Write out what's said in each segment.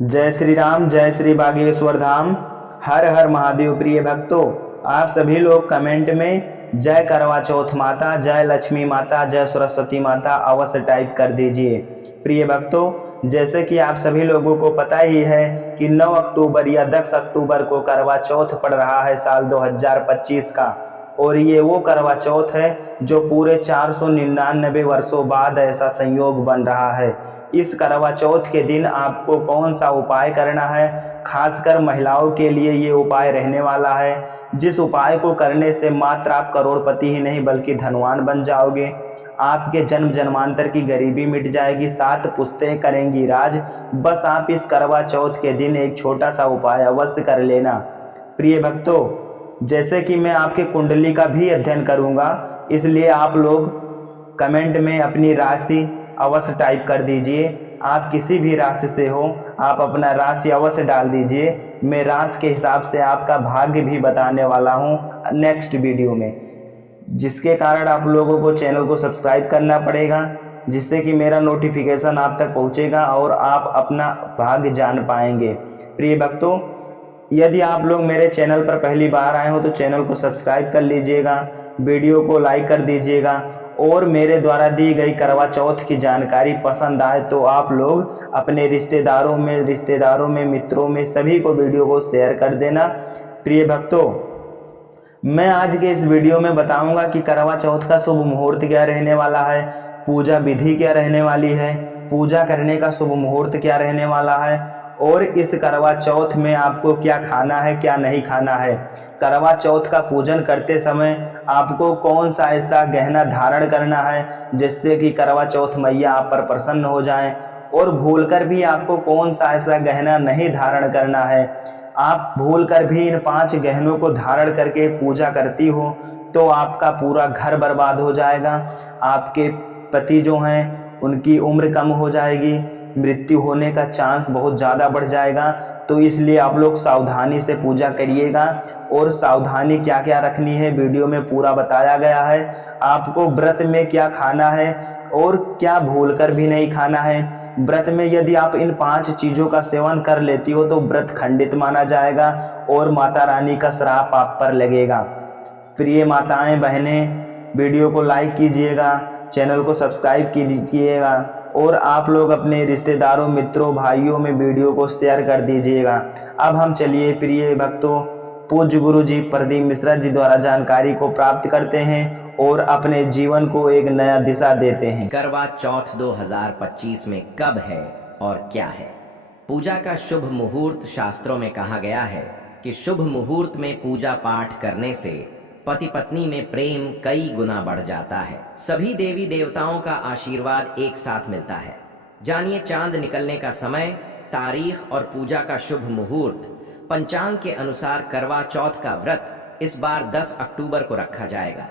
जय श्री राम, जय श्री बागेश्वर धाम। हर हर महादेव। प्रिय भक्तों, आप सभी लोग कमेंट में जय करवा चौथ माता, जय लक्ष्मी माता, जय सरस्वती माता अवश्य टाइप कर दीजिए। प्रिय भक्तों, जैसे कि आप सभी लोगों को पता ही है कि 9 अक्टूबर या 10 अक्टूबर को करवा चौथ पड़ रहा है साल 2025 का। और ये वो करवा चौथ है जो पूरे 499 वर्षों बाद ऐसा संयोग बन रहा है। इस करवा चौथ के दिन आपको कौन सा उपाय करना है, खासकर महिलाओं के लिए ये उपाय रहने वाला है, जिस उपाय को करने से मात्र आप करोड़पति ही नहीं बल्कि धनवान बन जाओगे। आपके जन्म जन्मांतर की गरीबी मिट जाएगी, 7 पुश्तें करेंगी राज। बस आप इस करवा चौथ के दिन एक छोटा सा उपाय अवश्य कर लेना। प्रिय भक्तों, जैसे कि मैं आपके कुंडली का भी अध्ययन करूंगा, इसलिए आप लोग कमेंट में अपनी राशि अवश्य टाइप कर दीजिए। आप किसी भी राशि से हो, आप अपना राशि अवश्य डाल दीजिए। मैं राशि के हिसाब से आपका भाग्य भी बताने वाला हूं नेक्स्ट वीडियो में, जिसके कारण आप लोगों को चैनल को सब्सक्राइब करना पड़ेगा, जिससे कि मेरा नोटिफिकेशन आप तक पहुंचेगा और आप अपना भाग्य जान पाएंगे। प्रिय भक्तों, यदि आप लोग मेरे चैनल पर पहली बार आए हो तो चैनल को सब्सक्राइब कर लीजिएगा, वीडियो को लाइक कर दीजिएगा, और मेरे द्वारा दी गई करवा चौथ की जानकारी पसंद आए तो आप लोग अपने रिश्तेदारों में मित्रों में सभी को वीडियो को शेयर कर देना। प्रिय भक्तों, मैं आज के इस वीडियो में बताऊंगा कि करवा चौथ का शुभ मुहूर्त क्या रहने वाला है, पूजा विधि क्या रहने वाली है, पूजा करने का शुभ मुहूर्त क्या रहने वाला है, और इस करवा चौथ में आपको क्या खाना है क्या नहीं खाना है। करवा चौथ का पूजन करते समय आपको कौन सा ऐसा गहना धारण करना है जिससे कि करवा चौथ मैया आप पर प्रसन्न हो जाएं, और भूलकर भी आपको कौन सा ऐसा गहना नहीं धारण करना है। आप भूलकर भी इन 5 गहनों को धारण करके पूजा करती हो तो आपका पूरा घर बर्बाद हो जाएगा। आपके पति जो हैं उनकी उम्र कम हो जाएगी, मृत्यु होने का चांस बहुत ज़्यादा बढ़ जाएगा। तो इसलिए आप लोग सावधानी से पूजा करिएगा। और सावधानी क्या क्या रखनी है वीडियो में पूरा बताया गया है। आपको व्रत में क्या खाना है और क्या भूलकर भी नहीं खाना है। व्रत में यदि आप इन 5 चीज़ों का सेवन कर लेती हो तो व्रत खंडित माना जाएगा और माता रानी का श्राप आप पर लगेगा। प्रिय माताएं बहनें, वीडियो को लाइक कीजिएगा, चैनल को सब्सक्राइब कीजिएगा, और आप लोग अपने रिश्तेदारों मित्रों भाइयों में वीडियो को शेयर कर दीजिएगा। अब हम चलिए प्रिय भक्तों, पूज्य गुरु जी प्रदीप मिश्रा जी द्वारा जानकारी को प्राप्त करते हैं और अपने जीवन को एक नया दिशा देते हैं। करवा चौथ 2025 में कब है और क्या है? पूजा का शुभ मुहूर्त शास्त्रों में कहा गया है कि शुभ मुहूर्त में पूजा पाठ करने से पति पत्नी में प्रेम कई गुना बढ़ जाता है। सभी देवी देवताओं का आशीर्वाद एक साथ मिलता है। जानिए चांद निकलने का समय, तारीख और पूजा का शुभ मुहूर्त। पंचांग के अनुसार करवा चौथ का व्रत इस बार 10 अक्टूबर को रखा जाएगा।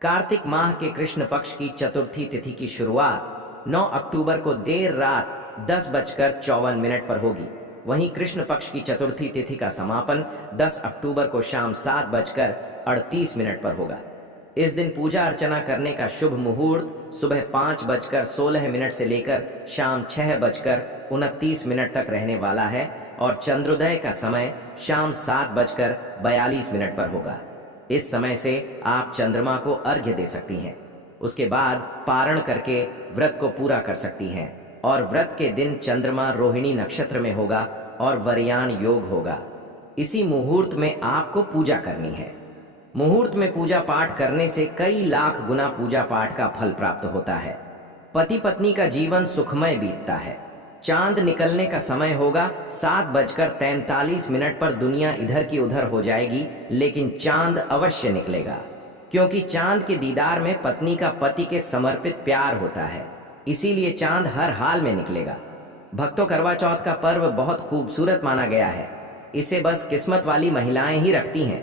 कार्तिक माह के कृष्ण पक्ष की चतुर्थी तिथि की शुरुआत 9 अक्टूबर को देर रात 10:54 पर होगी। वहीं कृष्ण पक्ष की चतुर्थी तिथि का समापन 10 अक्टूबर को शाम 7:38 पर होगा। इस दिन पूजा अर्चना करने का शुभ मुहूर्त सुबह 5:16 से लेकर शाम 6:29 तक रहने वाला है, और चंद्रोदय का समय शाम 7:42 पर होगा। इस समय से आप चंद्रमा को अर्घ्य दे सकती हैं। उसके बाद पारण करके व्रत को पूरा कर सकती हैं, और व्रत के दिन चंद्रमा रोहिणी नक्षत्र में होगा और वरयान योग होगा। इसी मुहूर्त में आपको पूजा करनी है। मुहूर्त में पूजा पाठ करने से कई लाख गुना पूजा पाठ का फल प्राप्त होता है। पति पत्नी का जीवन सुखमय बीतता है। चांद निकलने का समय होगा 7:43 पर। दुनिया इधर की उधर हो जाएगी, लेकिन चांद अवश्य निकलेगा, क्योंकि चांद के दीदार में पत्नी का पति के समर्पित प्यार होता है। इसीलिए चांद हर हाल में निकलेगा। भक्तों, करवा चौथ का पर्व बहुत खूबसूरत माना गया है। इसे बस किस्मत वाली महिलाएं ही रखती हैं।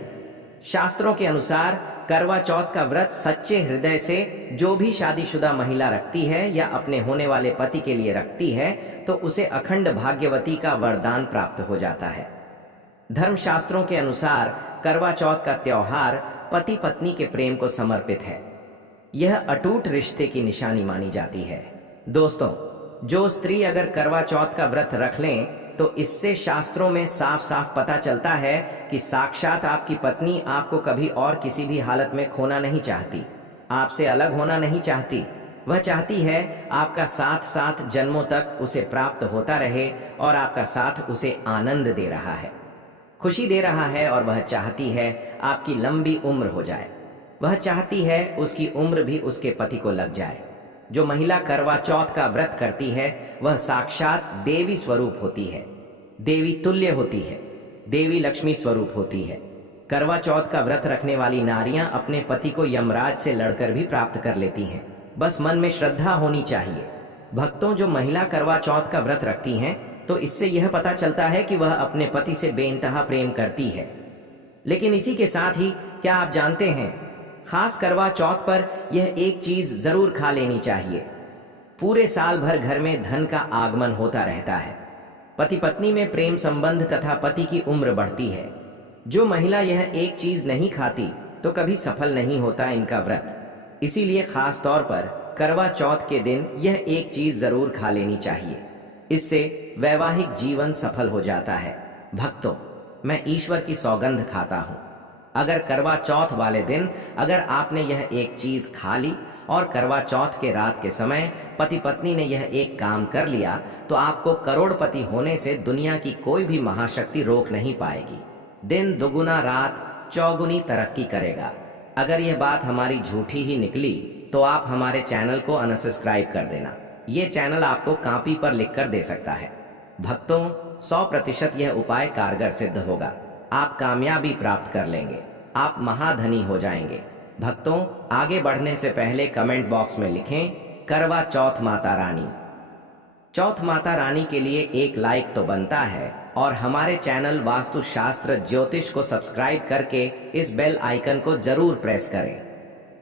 शास्त्रों के अनुसार करवा चौथ का व्रत सच्चे हृदय से जो भी शादीशुदा महिला रखती है या अपने होने वाले पति के लिए रखती है तो उसे अखंड भाग्यवती का वरदान प्राप्त हो जाता है। धर्मशास्त्रों के अनुसार करवा चौथ का त्योहार पति पत्नी के प्रेम को समर्पित है। यह अटूट रिश्ते की निशानी मानी जाती है। दोस्तों, जो स्त्री अगर करवा चौथ का व्रत रख लें तो इससे शास्त्रों में साफ साफ पता चलता है कि साक्षात आपकी पत्नी आपको कभी और किसी भी हालत में खोना नहीं चाहती, आपसे अलग होना नहीं चाहती। वह चाहती है आपका साथ साथ जन्मों तक उसे प्राप्त होता रहे और आपका साथ उसे आनंद दे रहा है, खुशी दे रहा है। और वह चाहती है आपकी लंबी उम्र हो जाए, वह चाहती है उसकी उम्र भी उसके पति को लग जाए। जो महिला करवा चौथ का व्रत करती है वह साक्षात देवी स्वरूप होती है, देवी तुल्य होती है, देवी लक्ष्मी स्वरूप होती है। करवा चौथ का व्रत रखने वाली नारियां अपने पति को यमराज से लड़कर भी प्राप्त कर लेती हैं, बस मन में श्रद्धा होनी चाहिए। भक्तों, जो महिला करवा चौथ का व्रत रखती हैं तो इससे यह पता चलता है कि वह अपने पति से बेइंतहा प्रेम करती है। लेकिन इसी के साथ ही क्या आप जानते हैं, खास करवा चौथ पर यह एक चीज जरूर खा लेनी चाहिए। पूरे साल भर घर में धन का आगमन होता रहता है, पति पत्नी में प्रेम संबंध तथा पति की उम्र बढ़ती है। जो महिला यह एक चीज नहीं खाती तो कभी सफल नहीं होता इनका व्रत। इसीलिए खास तौर पर करवा चौथ के दिन यह एक चीज जरूर खा लेनी चाहिए, इससे वैवाहिक जीवन सफल हो जाता है। भक्तों, मैं ईश्वर की सौगंध खाता हूं, अगर करवा चौथ वाले दिन अगर आपने यह एक चीज खा ली और करवा चौथ के रात के समय पति पत्नी ने यह एक काम कर लिया तो आपको करोड़पति होने से दुनिया की कोई भी महाशक्ति रोक नहीं पाएगी। दिन दुगुना रात चौगुनी तरक्की करेगा। अगर यह बात हमारी झूठी ही निकली तो आप हमारे चैनल को अनसब्सक्राइब कर देना, ये चैनल आपको कॉपी पर लिखकर दे सकता है। भक्तों, 100% यह उपाय कारगर सिद्ध होगा, आप कामयाबी प्राप्त कर लेंगे, आप महाधनी हो जाएंगे। भक्तों, आगे बढ़ने से पहले कमेंट बॉक्स में लिखें करवा चौथ माता रानी। चौथ माता रानी के लिए एक लाइक तो बनता है और हमारे चैनल वास्तुशास्त्र ज्योतिष को सब्सक्राइब करके इस बेल आइकन को जरूर प्रेस करें।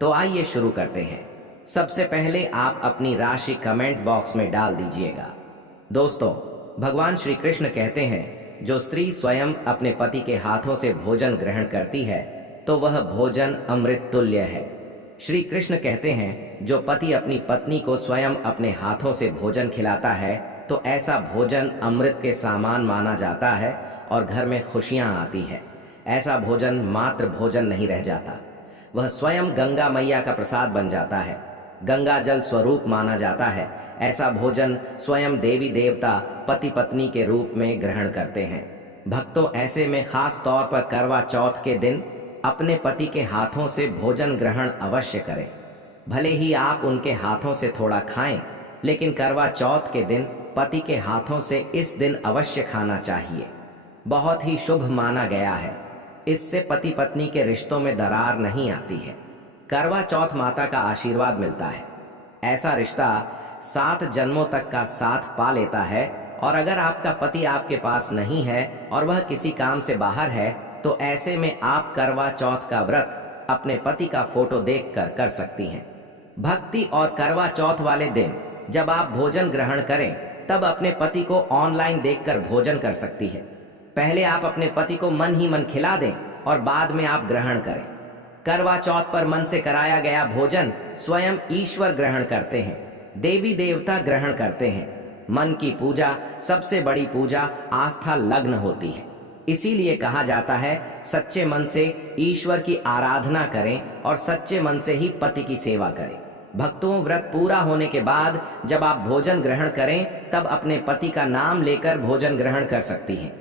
तो आइए शुरू करते हैं। सबसे पहले आप अपनी राशि कमेंट बॉक्स में डाल दीजिएगा। दोस्तों, भगवान श्री कृष्ण कहते हैं, जो स्त्री स्वयं अपने पति के हाथों से भोजन ग्रहण करती है तो वह भोजन अमृत तुल्य है। श्री कृष्ण कहते हैं, जो पति अपनी पत्नी को स्वयं अपने हाथों से भोजन खिलाता है तो ऐसा भोजन अमृत के समान माना जाता है और घर में खुशियां आती है। ऐसा भोजन मात्र भोजन नहीं रह जाता, वह स्वयं गंगा मैया का प्रसाद बन जाता है, गंगा जल स्वरूप माना जाता है। ऐसा भोजन स्वयं देवी देवता पति पत्नी के रूप में ग्रहण करते हैं। भक्तों, ऐसे में खास तौर पर करवा चौथ के दिन अपने पति के हाथों से भोजन ग्रहण अवश्य करें। भले ही आप उनके हाथों से थोड़ा खाएं, लेकिन करवा चौथ के दिन पति के हाथों से इस दिन अवश्य खाना चाहिए। बहुत ही शुभ माना गया है, इससे पति पत्नी के रिश्तों में दरार नहीं आती है। करवा चौथ माता का आशीर्वाद मिलता है, ऐसा रिश्ता 7 जन्मों तक का साथ पा लेता है। और अगर आपका पति आपके पास नहीं है और वह किसी काम से बाहर है तो ऐसे में आप करवा चौथ का व्रत अपने पति का फोटो देखकर कर सकती हैं। भक्ति और करवा चौथ वाले दिन जब आप भोजन ग्रहण करें तब अपने पति को ऑनलाइन देखकर भोजन कर सकती है। पहले आप अपने पति को मन ही मन खिला दें और बाद में आप ग्रहण करें। करवा चौथ पर मन से कराया गया भोजन स्वयं ईश्वर ग्रहण करते हैं, देवी देवता ग्रहण करते हैं। मन की पूजा सबसे बड़ी पूजा आस्था लग्न होती है। इसीलिए कहा जाता है, सच्चे मन से ईश्वर की आराधना करें और सच्चे मन से ही पति की सेवा करें। भक्तों, व्रत पूरा होने के बाद जब आप भोजन ग्रहण करें तब अपने पति का नाम लेकर भोजन ग्रहण कर सकती हैं।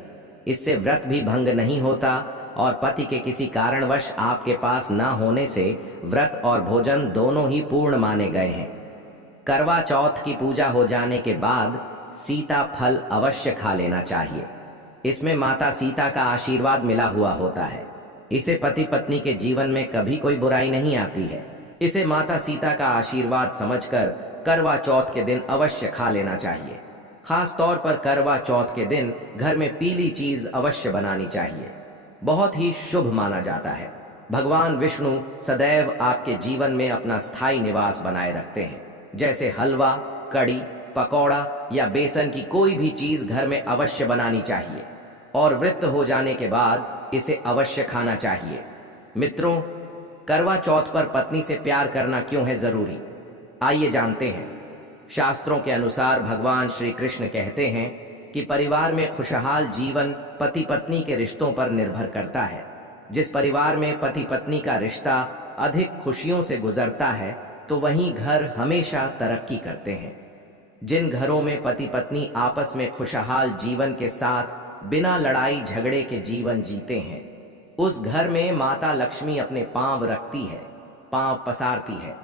इससे व्रत भी भंग नहीं होता और पति के किसी कारणवश आपके पास न होने से व्रत और भोजन दोनों ही पूर्ण माने गए हैं। करवा चौथ की पूजा हो जाने के बाद सीता फल अवश्य खा लेना चाहिए। इसमें माता सीता का आशीर्वाद मिला हुआ होता है। इसे पति पत्नी के जीवन में कभी कोई बुराई नहीं आती है। इसे माता सीता का आशीर्वाद समझकर करवा चौथ के दिन अवश्य खा लेना चाहिए। खास तौर पर करवा चौथ के दिन घर में पीली चीज अवश्य बनानी चाहिए, बहुत ही शुभ माना जाता है। भगवान विष्णु सदैव आपके जीवन में अपना स्थायी निवास बनाए रखते हैं। जैसे हलवा, कड़ी, पकौड़ा या बेसन की कोई भी चीज घर में अवश्य बनानी चाहिए और व्रत हो जाने के बाद इसे अवश्य खाना चाहिए। मित्रों, करवा चौथ पर पत्नी से प्यार करना क्यों है जरूरी, आइए जानते हैं। शास्त्रों के अनुसार भगवान श्री कृष्ण कहते हैं कि परिवार में खुशहाल जीवन पति पत्नी के रिश्तों पर निर्भर करता है। जिस परिवार में पति पत्नी का रिश्ता अधिक खुशियों से गुजरता है तो वहीं घर हमेशा तरक्की करते हैं। जिन घरों में पति पत्नी आपस में खुशहाल जीवन के साथ बिना लड़ाई झगड़े के जीवन जीते हैं, उस घर में माता लक्ष्मी अपने पांव रखती है, पांव पसारती है।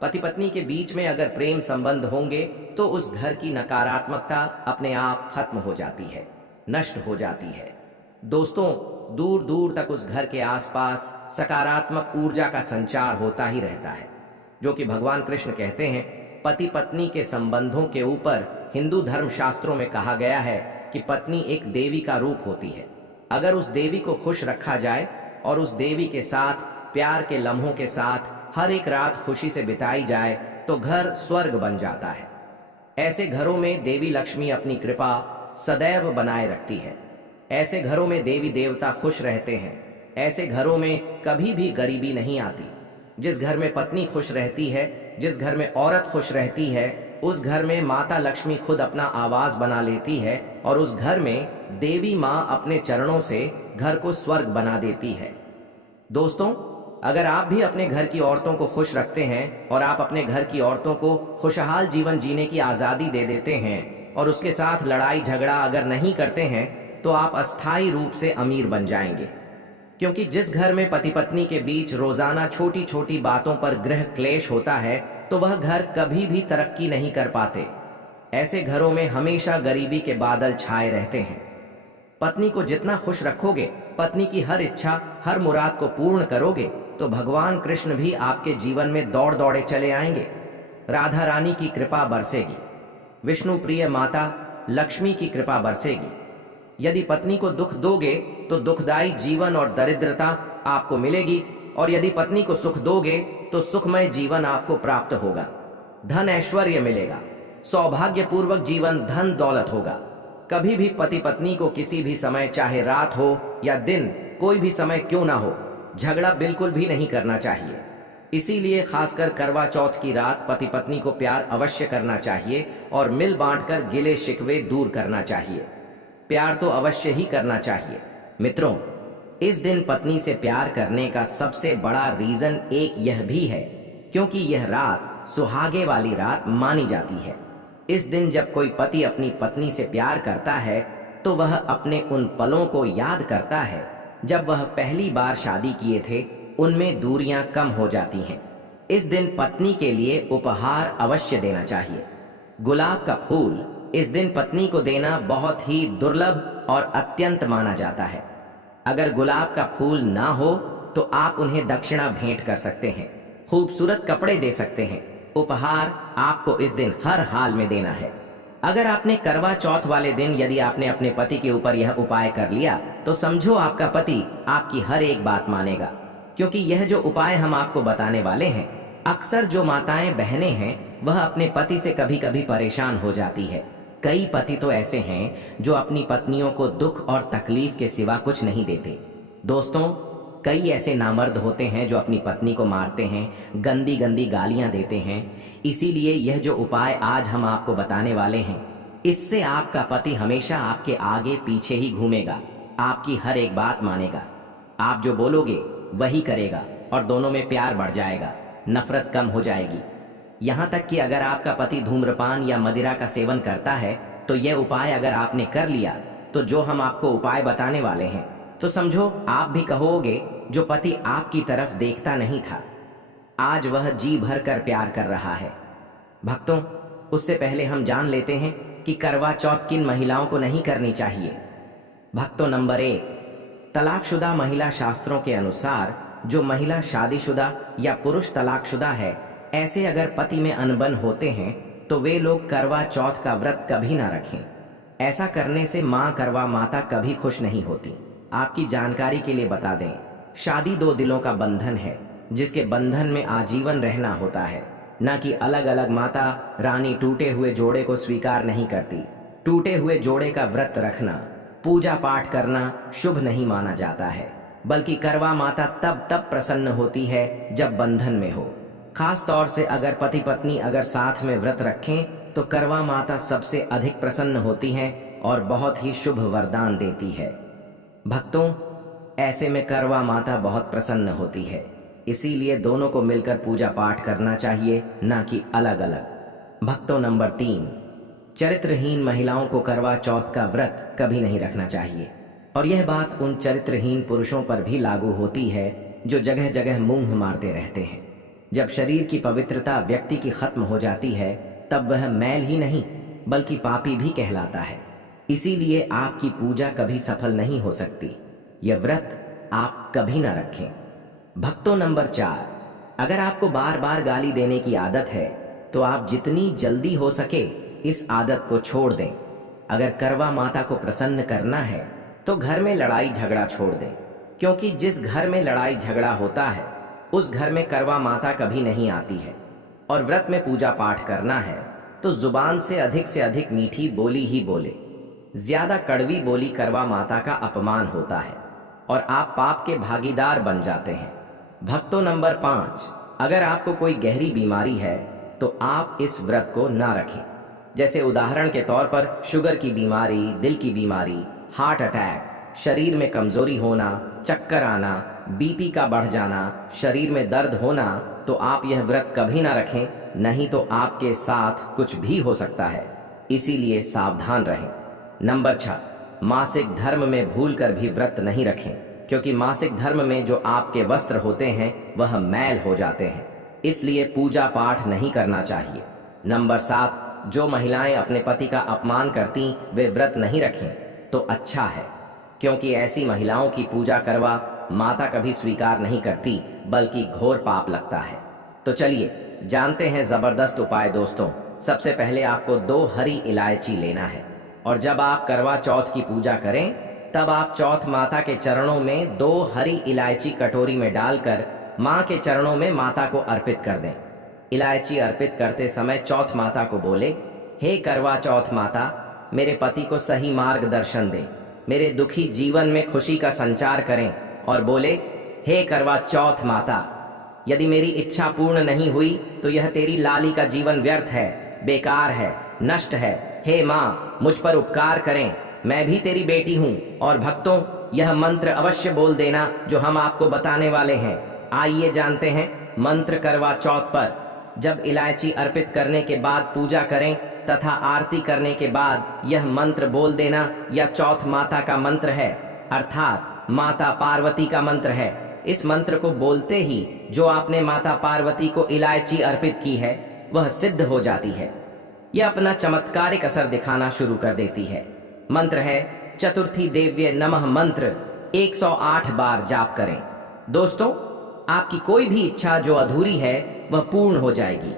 पति पत्नी के बीच में अगर प्रेम संबंध होंगे तो उस घर की नकारात्मकता अपने आप खत्म हो जाती है, नष्ट हो जाती है। दोस्तों, दूर दूर तक उस घर के आसपास सकारात्मक ऊर्जा का संचार होता ही रहता है, जो कि भगवान कृष्ण कहते हैं पति पत्नी के संबंधों के ऊपर हिंदू धर्म शास्त्रों में कहा गया है कि पत्नी एक देवी का रूप होती है। अगर उस देवी को खुश रखा जाए और उस देवी के साथ प्यार के लम्हों के साथ हर एक रात खुशी से बिताई जाए तो घर स्वर्ग बन जाता है। ऐसे घरों में देवी लक्ष्मी अपनी कृपा सदैव बनाए रखती है। ऐसे घरों में देवी देवता खुश रहते हैं। ऐसे घरों में कभी भी गरीबी नहीं आती। जिस घर में पत्नी खुश रहती है, जिस घर में औरत खुश रहती है, उस घर में माता लक्ष्मी खुद अपना आवास बना लेती है और उस घर में देवी माँ अपने चरणों से घर को स्वर्ग बना देती है। दोस्तों, अगर आप भी अपने घर की औरतों को खुश रखते हैं और आप अपने घर की औरतों को खुशहाल जीवन जीने की आज़ादी दे देते हैं और उसके साथ लड़ाई झगड़ा अगर नहीं करते हैं तो आप अस्थायी रूप से अमीर बन जाएंगे। क्योंकि जिस घर में पति पत्नी के बीच रोजाना छोटी छोटी बातों पर गृह क्लेश होता है तो वह घर कभी भी तरक्की नहीं कर पाते। ऐसे घरों में हमेशा गरीबी के बादल छाए रहते हैं। पत्नी को जितना खुश रखोगे, पत्नी की हर इच्छा हर मुराद को पूर्ण करोगे तो भगवान कृष्ण भी आपके जीवन में दौड़ दौड़े चले आएंगे। राधा रानी की कृपा बरसेगी, विष्णु प्रिय माता लक्ष्मी की कृपा बरसेगी। यदि पत्नी को दुख दोगे तो दुखदायी जीवन और दरिद्रता आपको मिलेगी, और यदि पत्नी को सुख दोगे तो सुखमय जीवन आपको प्राप्त होगा। धन ऐश्वर्य मिलेगा, सौभाग्यपूर्वक जीवन धन दौलत होगा। कभी भी पति पत्नी को किसी भी समय, चाहे रात हो या दिन, कोई भी समय क्यों ना हो, झगड़ा बिल्कुल भी नहीं करना चाहिए। इसीलिए खासकर करवा चौथ की रात पति पत्नी को प्यार अवश्य करना चाहिए और मिल बांटकर गिले शिकवे दूर करना चाहिए। प्यार तो अवश्य ही करना चाहिए। मित्रों, इस दिन पत्नी से प्यार करने का सबसे बड़ा रीजन एक यह भी है क्योंकि यह रात सुहागे वाली रात मानी जाती है। इस दिन जब कोई पति अपनी पत्नी से प्यार करता है तो वह अपने उन पलों को याद करता है जब वह पहली बार शादी किए थे। उनमें दूरियां कम हो जाती हैं। इस दिन पत्नी के लिए उपहार अवश्य देना चाहिए। गुलाब का फूल इस दिन पत्नी को देना बहुत ही दुर्लभ और अत्यंत माना जाता है। अगर गुलाब का फूल ना हो तो आप उन्हें दक्षिणा भेंट कर सकते हैं, खूबसूरत कपड़े दे सकते हैं। उपहार आपको इस दिन हर हाल में देना है। अगर आपने करवा चौथ वाले दिन यदि आपने अपने पति के ऊपर यह उपाय कर लिया तो समझो आपका पति आपकी हर एक बात मानेगा। क्योंकि यह जो उपाय हम आपको बताने वाले हैं, अक्सर जो माताएं बहनें हैं वह अपने पति से कभी कभी परेशान हो जाती है। कई पति तो ऐसे हैं जो अपनी पत्नियों को दुख और तकलीफ के सिवा कुछ नहीं देते। दोस्तों, कई ऐसे नामर्द होते हैं जो अपनी पत्नी को मारते हैं, गंदी गंदी गालियां देते हैं। इसीलिए यह जो उपाय आज हम आपको बताने वाले हैं, इससे आपका पति हमेशा आपके आगे पीछे ही घूमेगा, आपकी हर एक बात मानेगा। आप जो बोलोगे वही करेगा और दोनों में प्यार बढ़ जाएगा, नफरत कम हो जाएगी। यहाँ तक कि अगर आपका पति धूम्रपान या मदिरा का सेवन करता है तो यह उपाय अगर आपने कर लिया तो जो हम आपको उपाय बताने वाले हैं तो समझो आप भी कहोगे जो पति आपकी तरफ देखता नहीं था, आज वह जी भर कर प्यार कर रहा है। भक्तों, उससे पहले हम जान लेते हैं कि करवा चौथ किन महिलाओं को नहीं करनी चाहिए। भक्तों, नंबर 1, तलाकशुदा महिला। शास्त्रों के अनुसार जो महिला शादीशुदा या पुरुष तलाकशुदा है, ऐसे अगर पति में अनबन होते हैं तो वे लोग करवा चौथ का व्रत कभी ना रखें। ऐसा करने से माँ करवा माता कभी खुश नहीं होती। आपकी जानकारी के लिए बता दें, शादी 2 दिलों का बंधन है जिसके बंधन में आजीवन रहना होता है, न कि अलग अलग। माता रानी टूटे हुए जोड़े को स्वीकार नहीं करती। टूटे हुए जोड़े का व्रत रखना, पूजा पाठ करना शुभ नहीं माना जाता है, बल्कि करवा माता तब प्रसन्न होती है जब बंधन में हो। खास तौर से अगर पति पत्नी अगर साथ में व्रत रखें तो करवा माता सबसे अधिक प्रसन्न होती हैं और बहुत ही शुभ वरदान देती है। भक्तों, ऐसे में करवा माता बहुत प्रसन्न होती है, इसीलिए दोनों को मिलकर पूजा पाठ करना चाहिए, ना कि अलग अलग। भक्तों, नंबर 3, चरित्रहीन महिलाओं को करवा चौथ का व्रत कभी नहीं रखना चाहिए। और यह बात उन चरित्रहीन पुरुषों पर भी लागू होती है जो जगह जगह मुंह मारते रहते हैं। जब शरीर की पवित्रता व्यक्ति की खत्म हो जाती है तब वह मैल ही नहीं बल्कि पापी भी कहलाता है। इसीलिए आपकी पूजा कभी सफल नहीं हो सकती। यह व्रत आप कभी ना रखें। भक्तों, नंबर 4, अगर आपको बार बार गाली देने की आदत है तो आप जितनी जल्दी हो सके इस आदत को छोड़ दें। अगर करवा माता को प्रसन्न करना है तो घर में लड़ाई झगड़ा छोड़ दें, क्योंकि जिस घर में लड़ाई झगड़ा होता है उस घर में करवा माता कभी नहीं आती है। और व्रत में पूजा पाठ करना है तो जुबान से अधिक मीठी बोली ही बोले। ज्यादा कड़वी बोली करवा माता का अपमान होता है और आप पाप के भागीदार बन जाते हैं। भक्तों, नंबर 5, अगर आपको कोई गहरी बीमारी है तो आप इस व्रत को ना रखें। जैसे उदाहरण के तौर पर शुगर की बीमारी, दिल की बीमारी, हार्ट अटैक, शरीर में कमजोरी होना, चक्कर आना, बीपी का बढ़ जाना, शरीर में दर्द होना, तो आप यह व्रत कभी ना रखें, नहीं तो आपके साथ कुछ भी हो सकता है। इसीलिए सावधान रहें। नंबर 6, मासिक धर्म में भूलकर भी व्रत नहीं रखें, क्योंकि मासिक धर्म में जो आपके वस्त्र होते हैं वह मैल हो जाते हैं, इसलिए पूजा पाठ नहीं करना चाहिए। नंबर 7, जो महिलाएं अपने पति का अपमान करती वे व्रत नहीं रखें तो अच्छा है, क्योंकि ऐसी महिलाओं की पूजा करवा माता कभी स्वीकार नहीं करती बल्कि घोर पाप लगता है। तो चलिए जानते हैं जबरदस्त उपाय। दोस्तों, सबसे पहले आपको 2 हरी इलायची लेना है और जब आप करवा चौथ की पूजा करें तब आप चौथ माता के चरणों में 2 हरी इलायची कटोरी में डालकर माँ के चरणों में माता को अर्पित कर दें। इलायची अर्पित करते समय चौथ माता को बोले, हे करवा चौथ माता, मेरे पति को सही मार्गदर्शन दे, मेरे दुखी जीवन में खुशी का संचार करें। और बोले, हे करवा चौथ माता, यदि मेरी इच्छा पूर्ण नहीं हुई तो यह तेरी लाली का जीवन व्यर्थ है, बेकार है, नष्ट है। हे माँ, मुझ पर उपकार करें, मैं भी तेरी बेटी हूँ। और भक्तों, यह मंत्र अवश्य बोल देना जो हम आपको बताने वाले हैं। आइए जानते हैं मंत्र करवा चौथ पर। जब इलायची अर्पित करने के बाद पूजा करें तथा आरती करने के बाद यह मंत्र बोल देना। यह चौथ माता का मंत्र है, अर्थात माता पार्वती का मंत्र है। इस मंत्र को बोलते ही जो आपने माता पार्वती को इलायची अर्पित की है वह सिद्ध हो जाती है। यह अपना चमत्कारिक असर दिखाना शुरू कर देती है। मंत्र है चतुर्थी देव्य नमः मंत्र, 108 बार जाप करें। दोस्तों, आपकी कोई भी इच्छा जो अधूरी है वह पूर्ण हो जाएगी।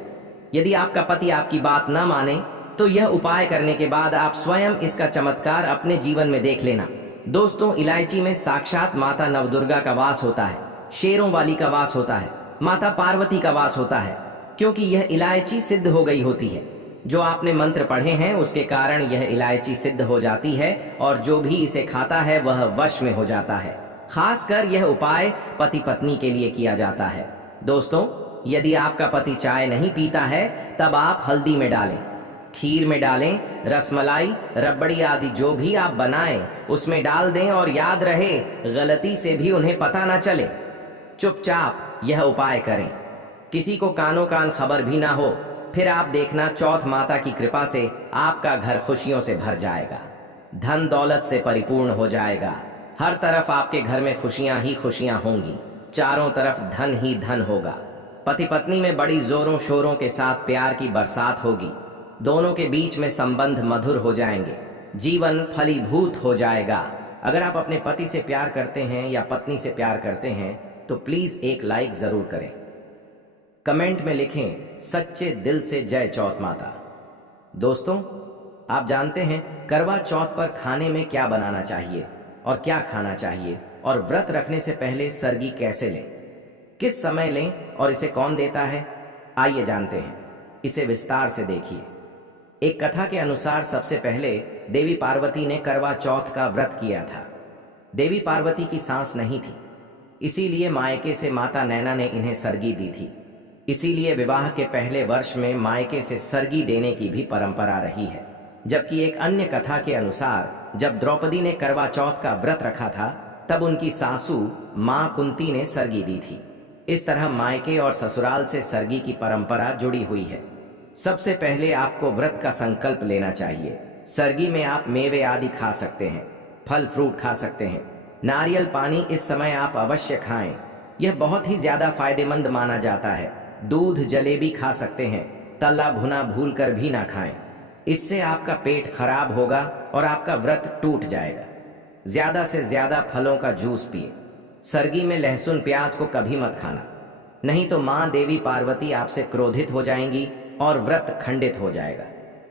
यदि आपका पति आपकी बात न माने तो यह उपाय करने के बाद आप स्वयं इसका चमत्कार अपने जीवन में देख लेना। दोस्तों, इलायची में साक्षात माता नवदुर्गा का वास होता है, शेरों वाली का वास होता है, माता पार्वती का वास होता है, क्योंकि यह इलायची सिद्ध हो गई होती है। जो आपने मंत्र पढ़े हैं उसके कारण यह इलायची सिद्ध हो जाती है और जो भी इसे खाता है वह वश में हो जाता है। खासकर यह उपाय पति पत्नी के लिए किया जाता है। दोस्तों, यदि आपका पति चाय नहीं पीता है तब आप हल्दी में डालें, खीर में डालें, रसमलाई, रबड़ी आदि जो भी आप बनाएं उसमें डाल दें और याद रहे गलती से भी उन्हें पता न चले। चुपचाप यह उपाय करें, किसी को कानो कान खबर भी ना हो। फिर आप देखना चौथ माता की कृपा से आपका घर खुशियों से भर जाएगा, धन दौलत से परिपूर्ण हो जाएगा। हर तरफ आपके घर में खुशियां ही खुशियां होंगी, चारों तरफ धन ही धन होगा। पति पत्नी में बड़ी जोरों शोरों के साथ प्यार की बरसात होगी, दोनों के बीच में संबंध मधुर हो जाएंगे, जीवन फलीभूत हो जाएगा। अगर आप अपने पति से प्यार करते हैं या पत्नी से प्यार करते हैं तो प्लीज एक लाइक जरूर करें। कमेंट में लिखें सच्चे दिल से जय चौथ माता। दोस्तों, आप जानते हैं करवा चौथ पर खाने में क्या बनाना चाहिए और क्या खाना चाहिए, और व्रत रखने से पहले सरगी कैसे लें, किस समय लें और इसे कौन देता है, आइए जानते हैं। इसे विस्तार से देखिए। एक कथा के अनुसार सबसे पहले देवी पार्वती ने करवा चौथ का व्रत किया था। देवी पार्वती की सांस नहीं थी, इसीलिए मायके से माता नैना ने इन्हें सरगी दी थी। इसीलिए विवाह के पहले वर्ष में मायके से सरगी देने की भी परंपरा रही है। जबकि एक अन्य कथा के अनुसार जब द्रौपदी ने करवा चौथ का व्रत रखा था तब उनकी सासू मां कुंती ने सरगी दी थी। इस तरह मायके और ससुराल से सरगी की परंपरा जुड़ी हुई है। सबसे पहले आपको व्रत का संकल्प लेना चाहिए। सरगी में आप मेवे आदि खा सकते हैं, फल फ्रूट खा सकते हैं। नारियल पानी इस समय आप अवश्य खाएं, यह बहुत ही ज्यादा फायदेमंद माना जाता है। दूध जलेबी खा सकते हैं, तला भुना भूल कर भी ना खाएं, इससे आपका पेट खराब होगा और आपका व्रत टूट जाएगा। ज्यादा से ज्यादा फलों का जूस पिए। सरगी में लहसुन प्याज को कभी मत खाना, नहीं तो मां देवी पार्वती आपसे क्रोधित हो जाएंगी और व्रत खंडित हो जाएगा।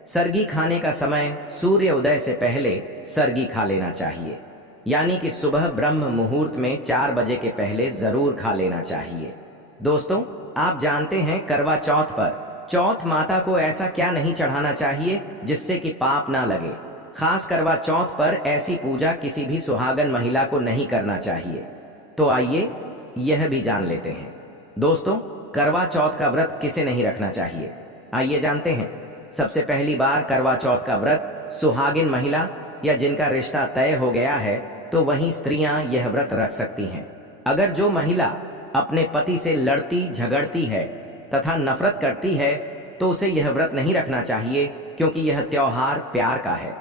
सरगी खाने का समय सूर्य उदय से पहले सरगी खा लेना चाहिए, यानी कि सुबह ब्रह्म मुहूर्त में 4 बजे के पहले जरूर खा लेना चाहिए। दोस्तों, आप जानते हैं करवा चौथ पर चौथ माता को ऐसा क्या नहीं चढ़ाना चाहिए जिससे कि पाप ना लगे। खास करवा चौथ पर ऐसी पूजा किसी भी सुहागन महिला को नहीं करना चाहिए। तो आइए यह भी जान लेते हैं। दोस्तों, करवा चौथ का व्रत किसे नहीं रखना चाहिए, आइए जानते हैं। सबसे पहली बार करवा चौथ का व्रत सुहागिन महिला या जिनका रिश्ता तय हो गया है तो वही स्त्रियां यह व्रत रख सकती हैं। अगर जो महिला अपने पति से लड़ती झगड़ती है तथा नफरत करती है तो उसे यह व्रत नहीं रखना चाहिए, क्योंकि यह त्योहार प्यार का है,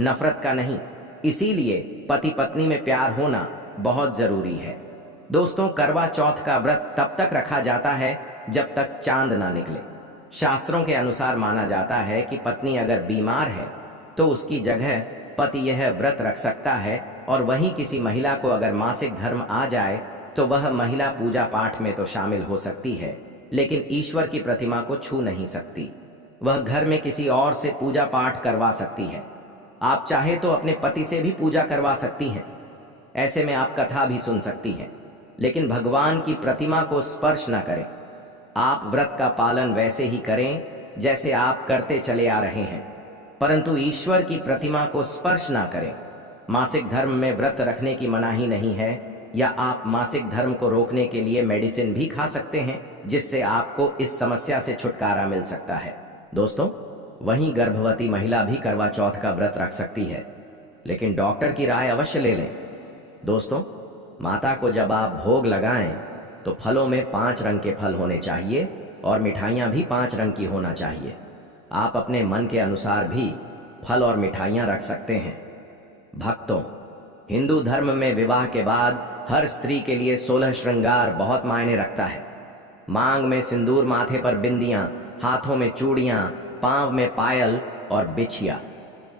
नफरत का नहीं। इसीलिए पति पत्नी में प्यार होना बहुत जरूरी है। दोस्तों, करवा चौथ का व्रत तब तक रखा जाता है जब तक चांद ना निकले। शास्त्रों के अनुसार माना जाता है कि पत्नी अगर बीमार है तो उसकी जगह पति यह व्रत रख सकता है, और वहीं किसी महिला को अगर मासिक धर्म आ जाए तो वह महिला पूजा पाठ में तो शामिल हो सकती है, लेकिन ईश्वर की प्रतिमा को छू नहीं सकती। वह घर में किसी और से पूजा पाठ करवा सकती है। आप चाहे तो अपने पति से भी पूजा करवा सकती हैं। ऐसे में आप कथा भी सुन सकती हैं, लेकिन भगवान की प्रतिमा को स्पर्श न करें। आप व्रत का पालन वैसे ही करें जैसे आप करते चले आ रहे हैं, परंतु ईश्वर की प्रतिमा को स्पर्श ना करें। मासिक धर्म में व्रत रखने की मनाही नहीं है, या आप मासिक धर्म को रोकने के लिए मेडिसिन भी खा सकते हैं, जिससे आपको इस समस्या से छुटकारा मिल सकता है। दोस्तों, वहीं गर्भवती महिला भी करवा चौथ का व्रत रख सकती है, लेकिन डॉक्टर की राय अवश्य ले लें। दोस्तों, माता को जब आप भोग लगाएं तो फलों में 5 रंग के फल होने चाहिए और मिठाइयाँ भी 5 रंग की होना चाहिए। आप अपने मन के अनुसार भी फल और मिठाइयाँ रख सकते हैं। भक्तों, हिंदू धर्म में विवाह के बाद हर स्त्री के लिए 16 श्रृंगार बहुत मायने रखता है। मांग में सिंदूर, माथे पर बिंदियां, हाथों में चूड़ियां, पांव में पायल और बिछिया।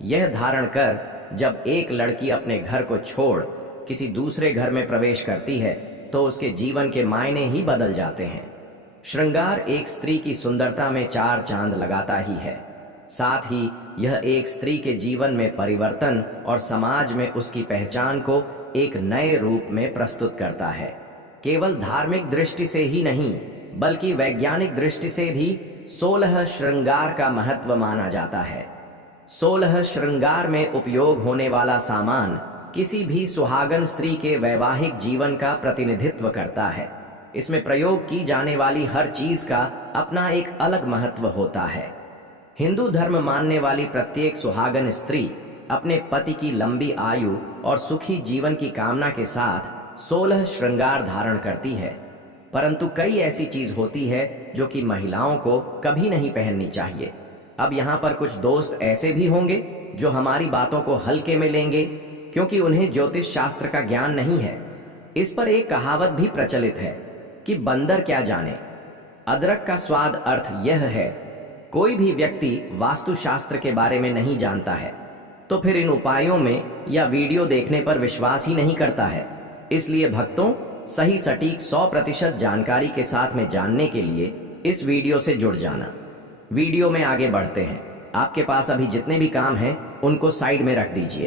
यह धारण कर जब एक लड़की अपने घर को छोड़ किसी दूसरे घर में प्रवेश करती है तो उसके जीवन के मायने ही बदल जाते हैं। श्रृंगार एक स्त्री की सुंदरता में 4 चांद लगाता ही है। साथ ही यह एक स्त्री के जीवन में परिवर्तन और समाज में उसकी पहचान को एक नए रूप में प्रस्तुत करता है। केवल धार्मिक दृष्टि से ही नहीं, बल्कि वैज्ञानिक दृष्टि से भी 16 श्रृंगार का महत्व माना जाता है। 16 श्रृंगार में उपयोग होने वाला सामान किसी भी सुहागन स्त्री के वैवाहिक जीवन का प्रतिनिधित्व करता है। इसमें प्रयोग की जाने वाली हर चीज का अपना एक अलग महत्व होता है। हिंदू धर्म मानने वाली प्रत्येक सुहागन स्त्री अपने पति की लंबी आयु और सुखी जीवन की कामना के साथ 16 श्रृंगार धारण करती है। परंतु कई ऐसी चीज होती है जो कि महिलाओं को कभी नहीं पहननी चाहिए। अब यहाँ पर कुछ दोस्त ऐसे भी होंगे जो हमारी बातों को हल्के में लेंगे, क्योंकि उन्हें ज्योतिष शास्त्र का ज्ञान नहीं है। इस पर एक कहावत भी प्रचलित है कि बंदर क्या जाने। अदरक का स्वाद अर्थ यह है, कोई भी व्यक्ति वास्तुशास्त्र के बारे में नहीं जानता है तो फिर इन उपायों में या वीडियो देखने पर विश्वास ही नहीं करता है। इसलिए भक्तों, सही सटीक 100% जानकारी के साथ में जानने के लिए इस वीडियो से जुड़ जाना। वीडियो में आगे बढ़ते हैं। आपके पास अभी जितने भी काम हैं उनको साइड में रख दीजिए।